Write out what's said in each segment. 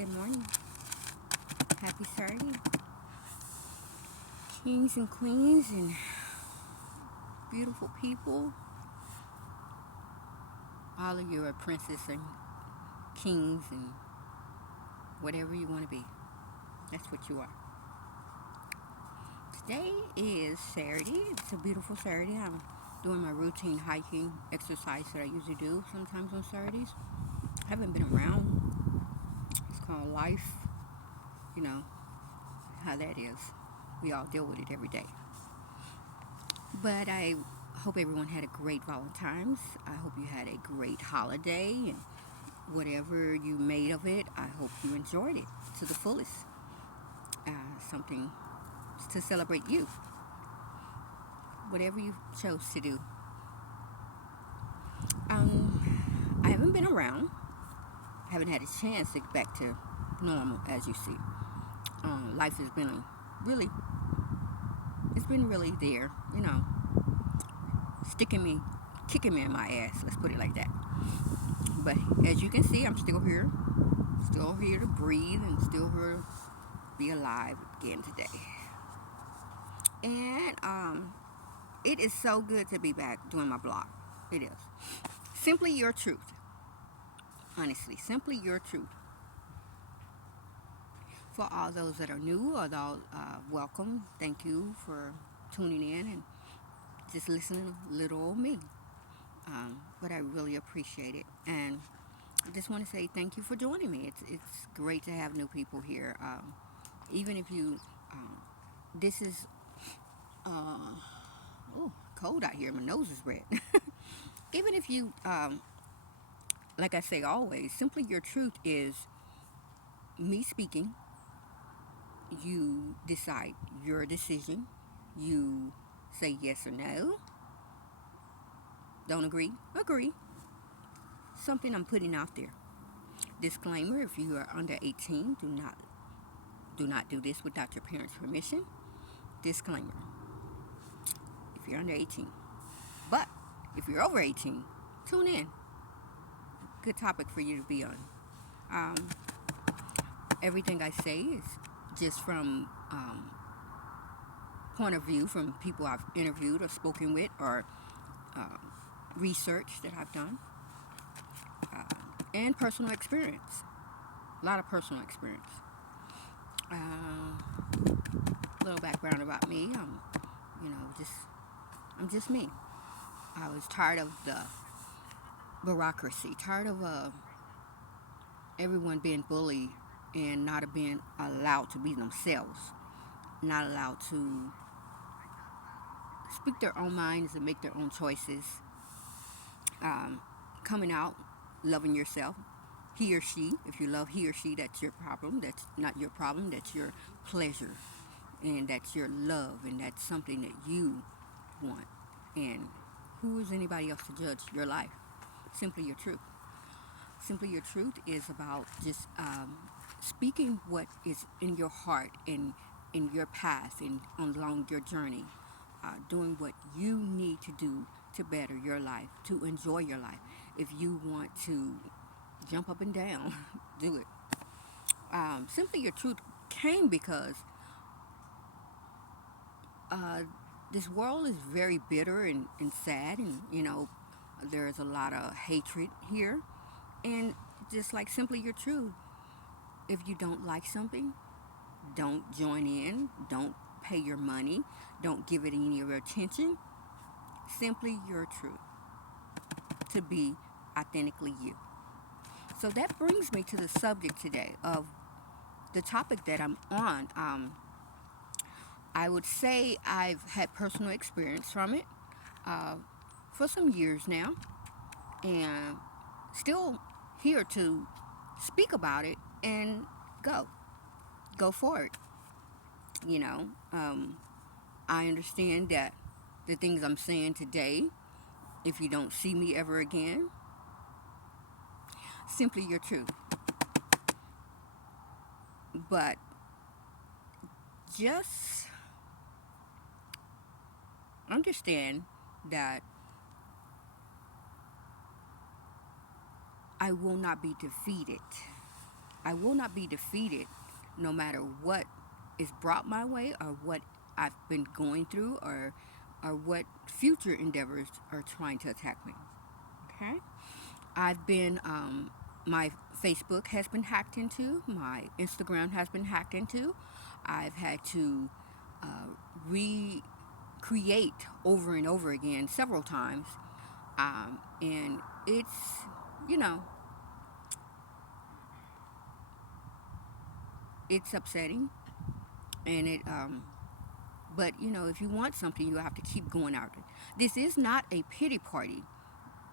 Good morning. Happy Saturday. Kings and queens and beautiful people. All of you are princes and kings and whatever you want to be. That's what you are. Today is Saturday. It's a beautiful Saturday. I'm doing my routine hiking exercise that I usually do sometimes on Saturdays. I haven't been around. It's called life. You know how that is. We all deal with it every day. But I hope everyone had a great Valentine's. I hope you had a great holiday and whatever you made of it, I hope you enjoyed it to the fullest. Something to celebrate you, whatever you chose to do. I haven't been around. I haven't had a chance to get back to normal, as you see. Life has been really, it's been really there, sticking me, kicking me in my ass. Let's put it like that. But as you can see, I'm still here to breathe, and still here to be alive again today. And it is so good to be back doing my blog. It is. Simply your truth. Honestly, simply your truth. For all those that are new, or those, welcome. Thank you for tuning in and just listening to little old me. But I really appreciate it. And I just want to say thank you for joining me. It's great to have new people here. Even if you, this is, cold out here. My nose is red. Even if you, like I say always, simply your truth is me speaking. You decide your decision. You say yes or no. Don't agree? Agree. Something I'm putting out there. Disclaimer: if you are under 18, do not do this without your parents' permission. Disclaimer: if you're under 18. But if you're over 18, tune in. Good topic for you to be on. Um, Everything I say is just from point of view from people I've interviewed or spoken with, or uh, research that I've done, uh, and personal experience. A lot of personal experience. A little background about me. I'm just me. I was tired of the bureaucracy, tired of everyone being bullied and not being allowed to be themselves, not allowed to speak their own minds and make their own choices. Coming out, loving yourself. He or she, if you love he or she, that's your problem. That's not your problem. That's your pleasure, and that's your love, and that's something that you want. And who is anybody else to judge your life? Simply your truth. Simply your truth is about just speaking what is in your heart and in your path and along your journey, doing what you need to do to better your life, to enjoy your life. If you want to jump up and down, do it. Simply your truth came because this world is very bitter and sad, and there's a lot of hatred here. And just like simply your truth, if you don't like something, don't join in, don't pay your money, don't give it any of your attention. Simply your truth, to be authentically you. So that brings me to the subject today of the topic that I'm on. I would say I've had personal experience from it uh, for some years now, and still here to speak about it and go for it. You know, I understand that the things I'm saying today, if you don't see me ever again, simply your truth. But just understand that I will not be defeated I will not be defeated no matter what is brought my way or what I've been going through or what future endeavors are trying to attack me. Okay? I've been, my Facebook has been hacked into, my Instagram has been hacked into. I've had to recreate over and over again several times. And it's, you know, it's upsetting. And but if you want something, you have to keep going after it. This is not a pity party.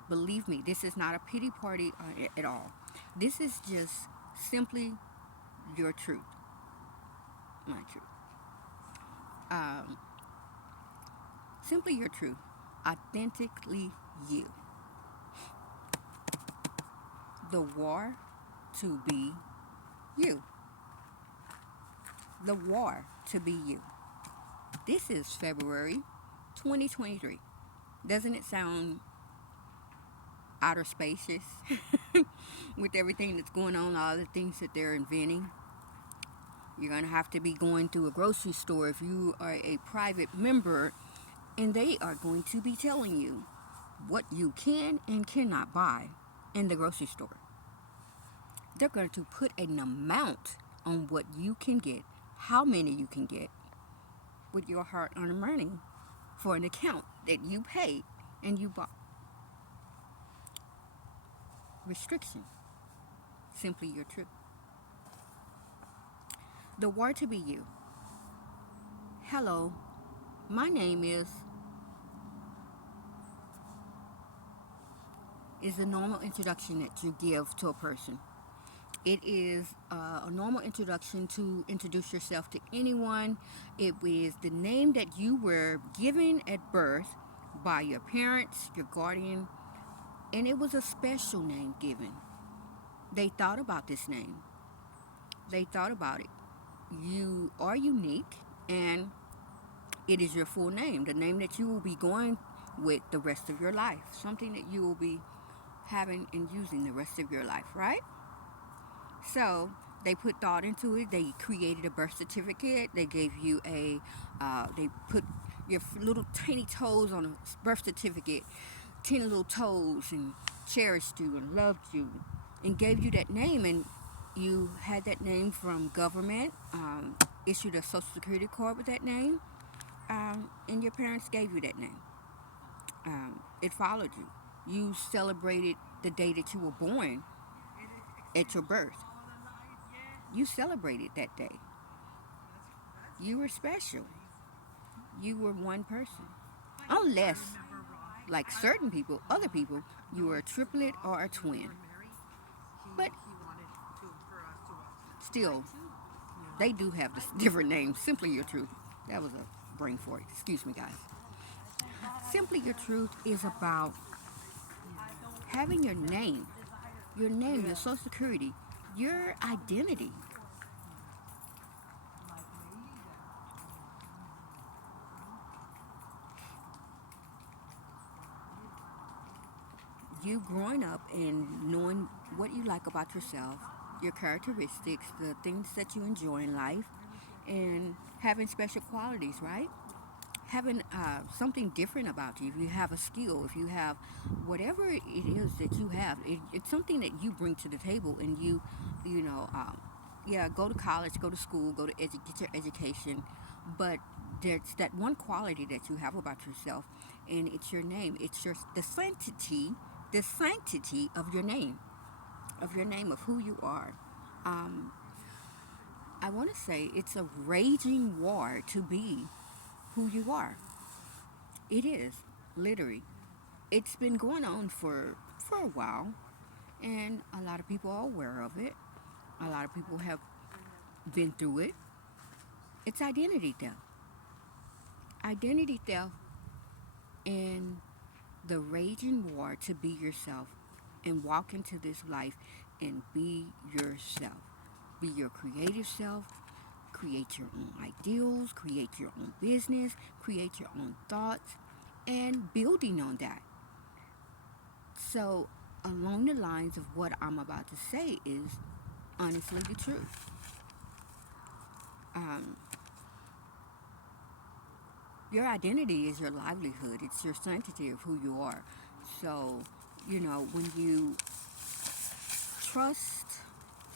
Believe me, this is not a pity party at all. This is just simply your truth, my truth. Um, Simply your truth, authentically you. The war to be you. The war to be you. This is February 2023. Doesn't it sound outer spacious with everything that's going on, all the things that they're inventing? You're going to have to be going through a grocery store if you are a private member, and they are going to be telling you what you can and cannot buy in the grocery store. They're going to put an amount on what you can get, how many you can get, with your hard-earned money for an account that you paid and you bought. Restriction. Simply your truth. The war to be you. Hello, my name is the normal introduction that you give to a person. It is a normal introduction to introduce yourself to anyone. It is the name that you were given at birth by your parents, your guardian, and it was a special name given. They thought about this name. They thought about it. You are unique, and it is your full name, the name that you will be going with the rest of your life, something that you will be having and using the rest of your life, right? So they put thought into it. They created a birth certificate. They gave you they put your little tiny toes on a birth certificate, 10 little toes, and cherished you and loved you and gave you that name. And you had that name from government, issued a social security card with that name, and your parents gave you that name. It followed you. You celebrated the day that you were born at your birth. You celebrated that day. You were special. You were one person. Unless, like certain people, other people, you were a triplet or a twin. But still, they do have this different names. Simply your truth. That was a brain fart. Excuse me, guys. Simply your truth is about having your name, your social security, your identity. You growing up and knowing what you like about yourself, your characteristics, the things that you enjoy in life, and having special qualities, right? Having something different about you. If you have a skill, if you have whatever it is that you have, it's something that you bring to the table, and you know, yeah, go to college, go to school, get your education, but there's that one quality that you have about yourself, and it's your name. It's the sanctity of your name, of who you are. Um, I want to say it's a raging war to be who you are. It is, literally. It's been going on for a while, and a lot of people are aware of it. A lot of people have been through it. It's identity theft. Identity theft and the raging war to be yourself and walk into this life and be yourself. Be your creative self. Create your own ideals, create your own business, create your own thoughts, and building on that. So, along the lines of what I'm about to say is honestly the truth. Um, your identity is your livelihood. It's your sanctity of who you are. So, when you trust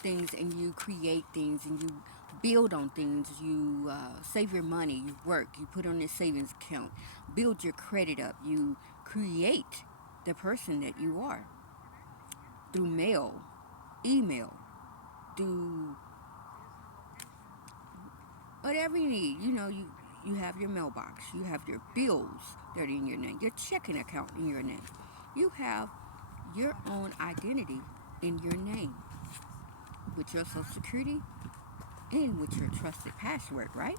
things and you create things and you build on things, you save your money, you work, you put on your savings account, build your credit up, you create the person that you are through mail, email, through whatever you need. You have your mailbox, you have your bills that are in your name, your checking account in your name. You have your own identity in your name with your social security and with your trusted password, right?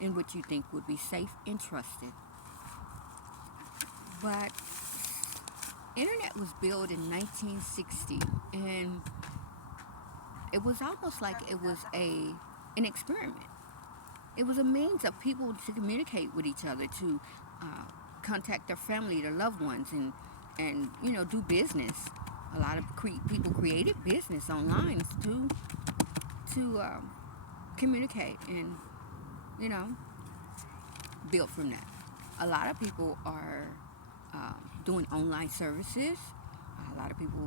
And what you think would be safe and trusted. But internet was built in 1960, and it was almost like it was an experiment. It was a means of people to communicate with each other, to contact their family, their loved ones, and do business. A lot of people created business online to communicate and you know build from that. A lot of people are doing online services. A lot of people,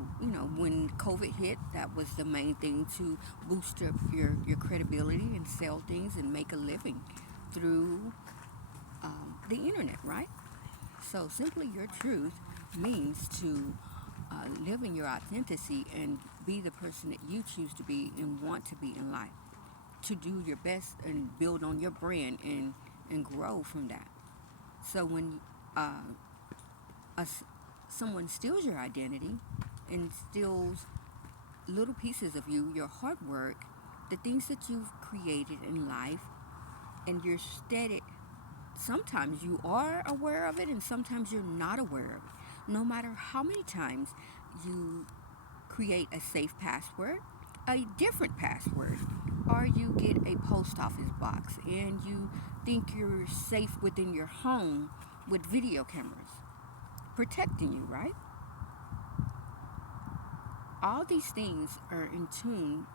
when COVID hit, that was the main thing to boost up your credibility and sell things and make a living through the internet, right? So simply your truth means to live in your authenticity and be the person that you choose to be and want to be in life. To do your best and build on your brand and grow from that. So when uh, a, someone steals your identity and steals little pieces of you, your hard work, the things that you've created in life, and you're steady, sometimes you are aware of it and sometimes you're not aware of it. No matter how many times you create a safe password, a different password, or you get a post office box and you think you're safe within your home with video cameras protecting you, right? All these things are in tune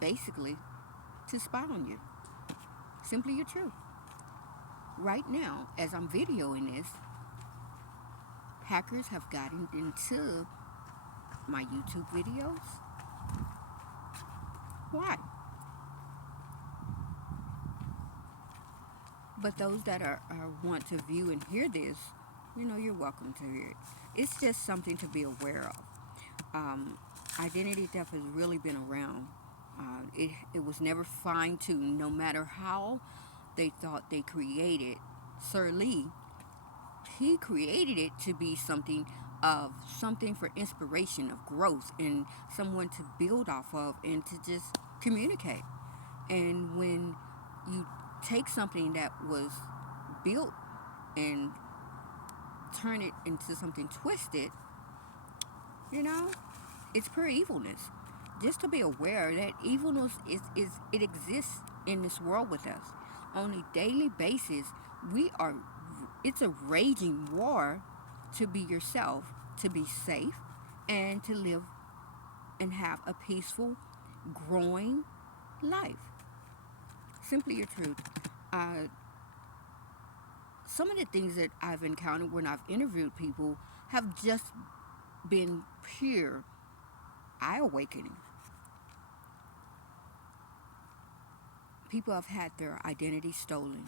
basically to spy on you. Simply your truth. Right now, as I'm videoing this, hackers have gotten into my YouTube videos. Why? But those that want to view and hear this, you're welcome to hear it. It's just something to be aware of. Um, Identity theft has really been around. It was never fine tuned, no matter how they thought they created. Sir Lee, he created it to be something for inspiration, of growth, and someone to build off of and to just communicate. And when you take something that was built and turn it into something twisted, you know, it's pure evilness. Just to be aware that evilness is it exists in this world with us on a daily basis. We are It's a raging war to be yourself, to be safe, and to live and have a peaceful, growing life. Simply your truth. Uh, some of the things that I've encountered when I've interviewed people have just been pure eye awakening. People have had their identity stolen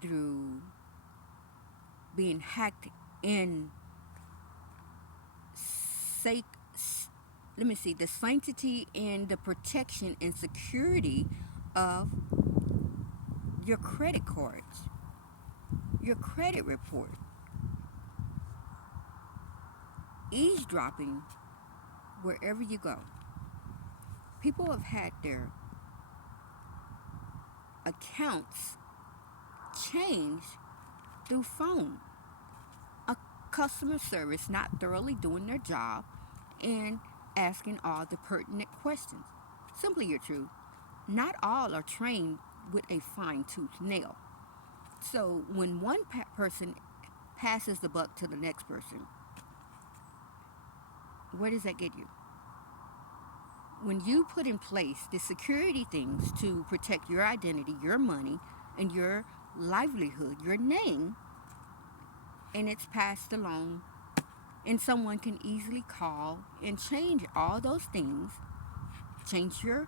through being hacked in sac- let me see, the sanctity and the protection and security of your credit cards, your credit report, eavesdropping wherever you go. People have had their accounts changed through phone, a customer service not thoroughly doing their job and asking all the pertinent questions. Simply your truth. Not all are trained with a fine tooth nail. So when one person passes the buck to the next person, Where does that get you? When you put in place the security things to protect your identity, your money, and your livelihood, your name, and it's passed along, and someone can easily call and change all those things, change your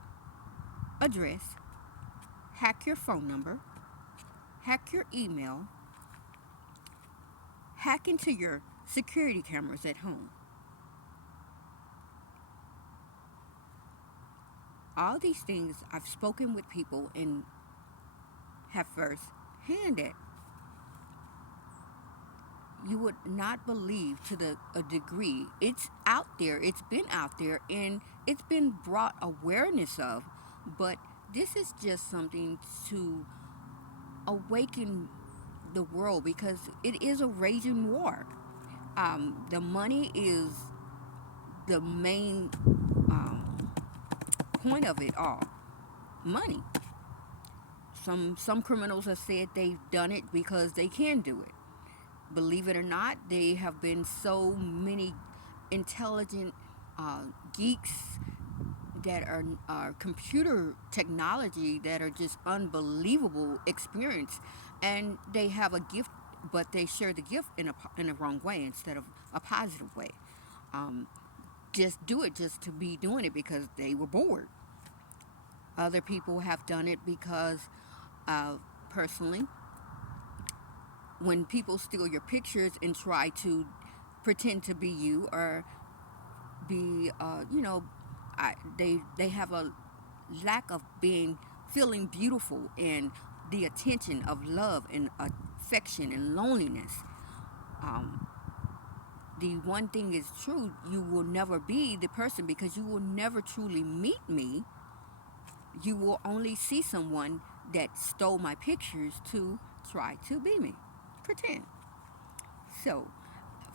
address, hack your phone number, hack your email, hack into your security cameras at home. All these things I've spoken with people and have first hand it. You would not believe to a degree. It's out there, it's been out there, and it's been brought awareness of. But this is just something to awaken the world because it is a raging war. The money is the main point of it all. Money. Some criminals have said they've done it because they can do it. Believe it or not, there have been so many intelligent geeks that are computer technology that are just unbelievable experience, and they have a gift, but they share the gift in a wrong way instead of a positive way. Just do it just to be doing it because they were bored. Other people have done it because, personally, when people steal your pictures and try to pretend to be you or be, they have a lack of feeling beautiful and the attention of love and affection and loneliness. Um, the one thing is true, you will never be the person because you will never truly meet me. You will only see someone that stole my pictures to try to be me. Pretend. So,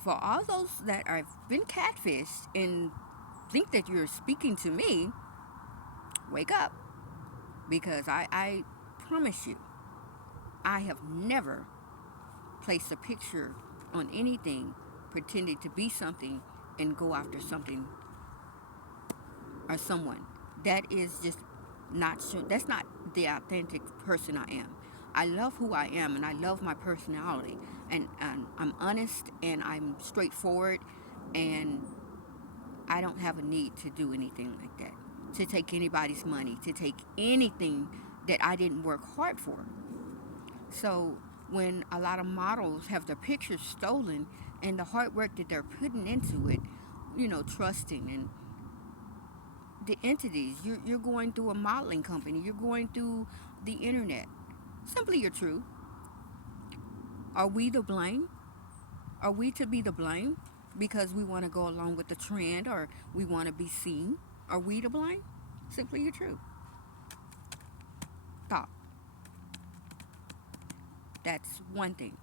for all those that have been catfished and think that you're speaking to me, wake up. Because I promise you, I have never placed a picture on anything pretending to be something and go after something or someone. That is just not true. That's not the authentic person I am. I love who I am and I love my personality. And I'm honest and I'm straightforward and I don't have a need to do anything like that. To take anybody's money, to take anything that I didn't work hard for. So when a lot of models have their pictures stolen and the hard work that they're putting into it, trusting and the entities, you're going through a modeling company, you're going through the internet. Simply your truth. Are we to blame? Are we to be the blame because we want to go along with the trend or we want to be seen? Are we to blame? Simply your truth. Thought. That's one thing.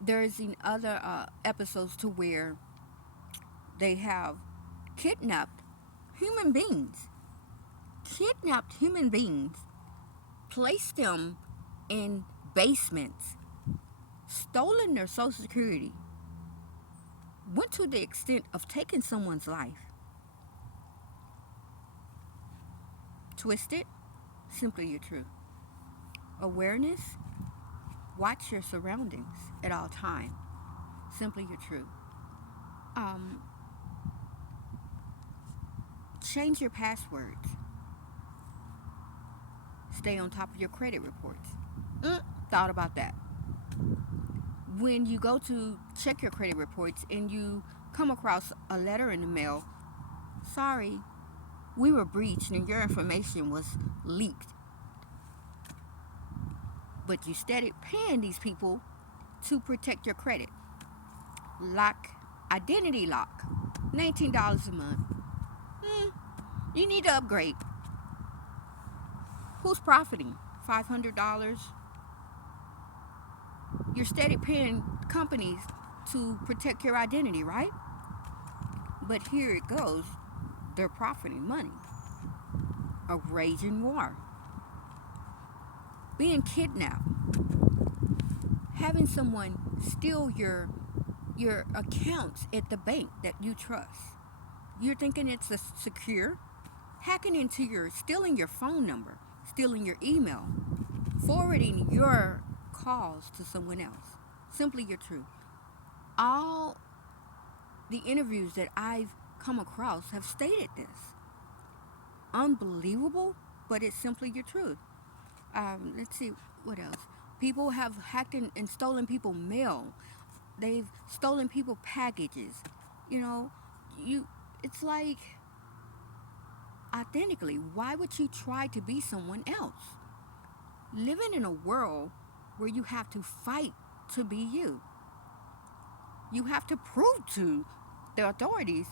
There's in other episodes to where they have kidnapped human beings. Kidnapped human beings, placed them in basements, stolen their social security, went to the extent of taking someone's life. Twisted, simply your truth. Awareness, watch your surroundings at all times. Simply your truth. Change your passwords. Stay on top of your credit reports. Thought about that. When you go to check your credit reports and you come across a letter in the mail, sorry, we were breached and your information was leaked. But you started paying these people to protect your credit. Identity lock, $19 a month. You need to upgrade. Who's profiting? $500? You're steady paying companies to protect your identity, right? But here it goes. They're profiting money. A raging war. Being kidnapped. Having someone steal your accounts at the bank that you trust. You're thinking it's a secure? Hacking into stealing your phone number, stealing your email, forwarding your calls to someone else. Simply your truth. All the interviews that I've come across have stated this. Unbelievable, but it's simply your truth. Let's see what else. People have hacked and stolen people mail. They've stolen people packages. You know, you. It's like authentically. Why would you try to be someone else? Living in a world where you have to fight to be you. You have to prove to the authorities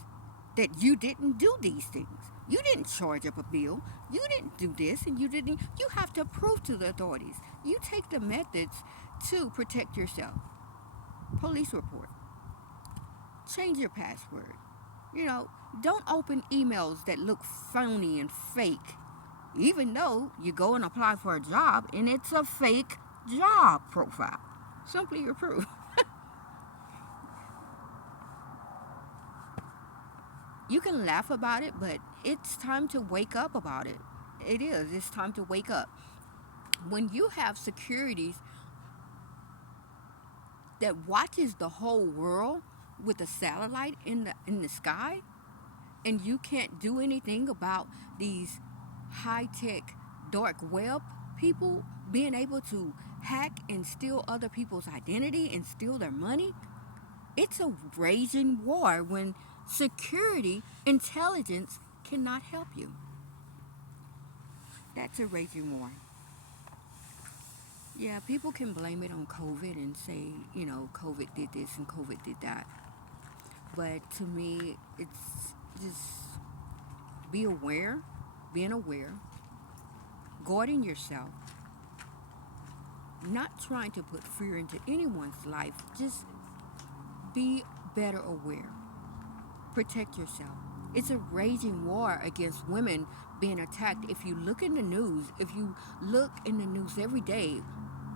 that you didn't do these things. You didn't charge up a bill. You didn't do this and you didn't. You have to prove to the authorities. You take the methods to protect yourself. Police report. Change your password. Don't open emails that look phony and fake. Even though you go and apply for a job and it's a fake job profile. Simply your proof. You can laugh about it, but it's time to wake up about it. It is. It's time to wake up. When you have securities that watches the whole world with a satellite in the sky, and you can't do anything about these high-tech dark web people being able to hack and steal other people's identity and steal their money, it's a raging war when security intelligence cannot help you. That's a raging war. Yeah, people can blame it on COVID and say, COVID did this and COVID did that. But to me, it's just being aware, guarding yourself, not trying to put fear into anyone's life. Just be better aware. Protect yourself. It's a raging war against women being attacked. If you look in the news, every day,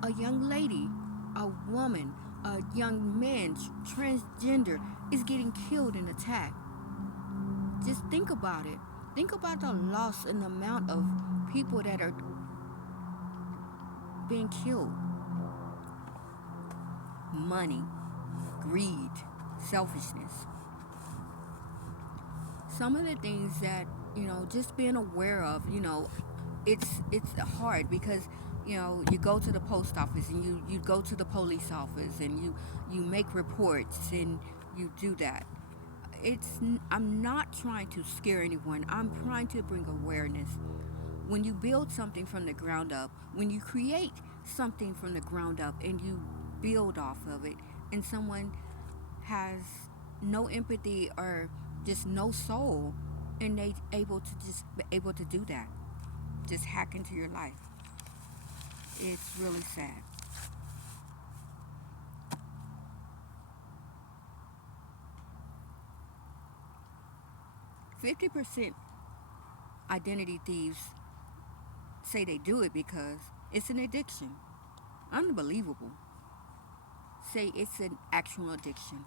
a young lady, a woman, a young man, transgender, is getting killed and attacked. Just think about it. Think about the loss and the amount of people that are being killed. Money, greed, selfishness. Some of the things that, just being aware of, it's hard because, you go to the post office and you go to the police office and you make reports and you do that. I'm not trying to scare anyone. I'm trying to bring awareness. When you build something from the ground up, when you create something from the ground up and you build off of it, and someone has no empathy or just no soul, and they able to do that, just hack into your life. It's really sad. 50% identity thieves say they do it because it's an addiction. Unbelievable. Say it's an actual addiction.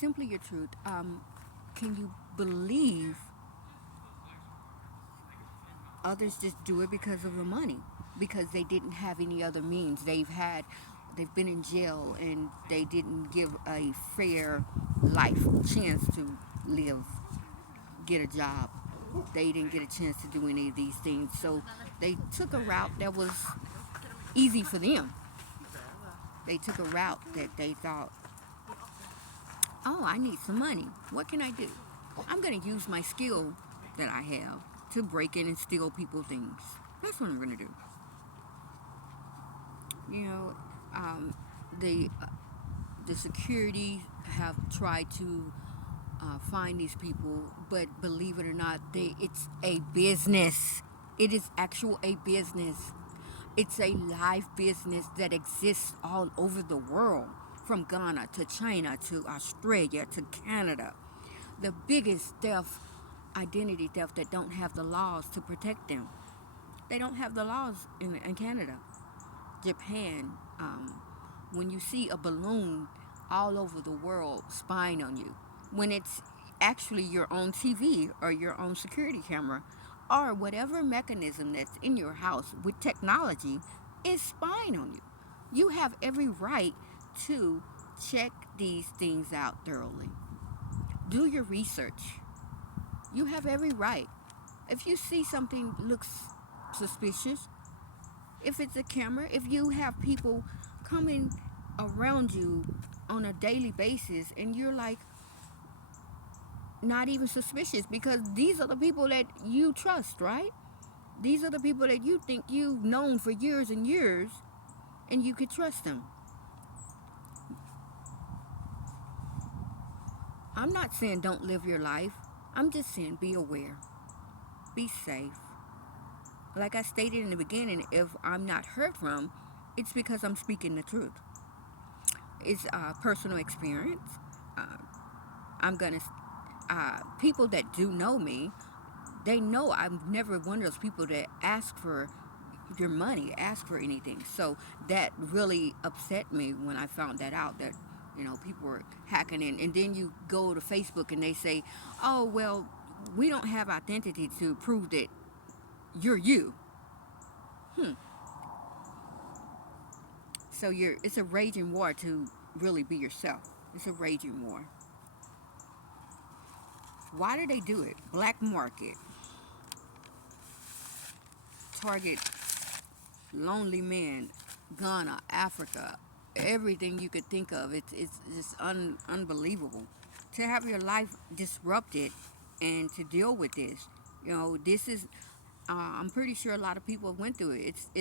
Simply your truth. Can you believe others just do it because of the money? Because they didn't have any other means. They've been in jail and they didn't give a fair life chance to live, get a job. They didn't get a chance to do any of these things. So they took a route that was easy for them. They took a route that they thought, oh, I need some money. What can I do? I'm going to use my skill that I have to break in and steal people things. That's what I'm going to do. The security have tried to find these people, but believe it or not, it's a business. It is actual a business. It's a live business that exists all over the world, from Ghana to China to Australia to Canada. The biggest identity theft that don't have the laws to protect them. They don't have the laws in Canada. Japan, when you see a balloon all over the world spying on you, when it's actually your own TV or your own security camera or whatever mechanism that's in your house with technology is spying on you. You have every right to check these things out thoroughly. Do your research. You have every right. If you see something looks suspicious, if it's a camera, if you have people coming around you on a daily basis and you're like not even suspicious because these are the people that you trust, right? These are the people that you think you've known for years and years and you could trust them. I'm not saying don't live your life. I'm just saying be aware. Be safe. Like I stated in the beginning, if I'm not heard from, it's because I'm speaking the truth. It's personal experience. Uh, I'm gonna. People that do know me, they know I'm never one of those people that ask for your money, ask for anything. So that really upset me when I found that out that people were hacking in. And then you go to Facebook and they say, "Oh well, we don't have identity to prove that you're you." Hmm. So it's a raging war to really be yourself. It's a raging war. Why do they do it? Black market, target lonely men, Ghana, Africa, everything you could think of. It's just unbelievable to have your life disrupted and to deal with this. This is. I'm pretty sure a lot of people went through it. It's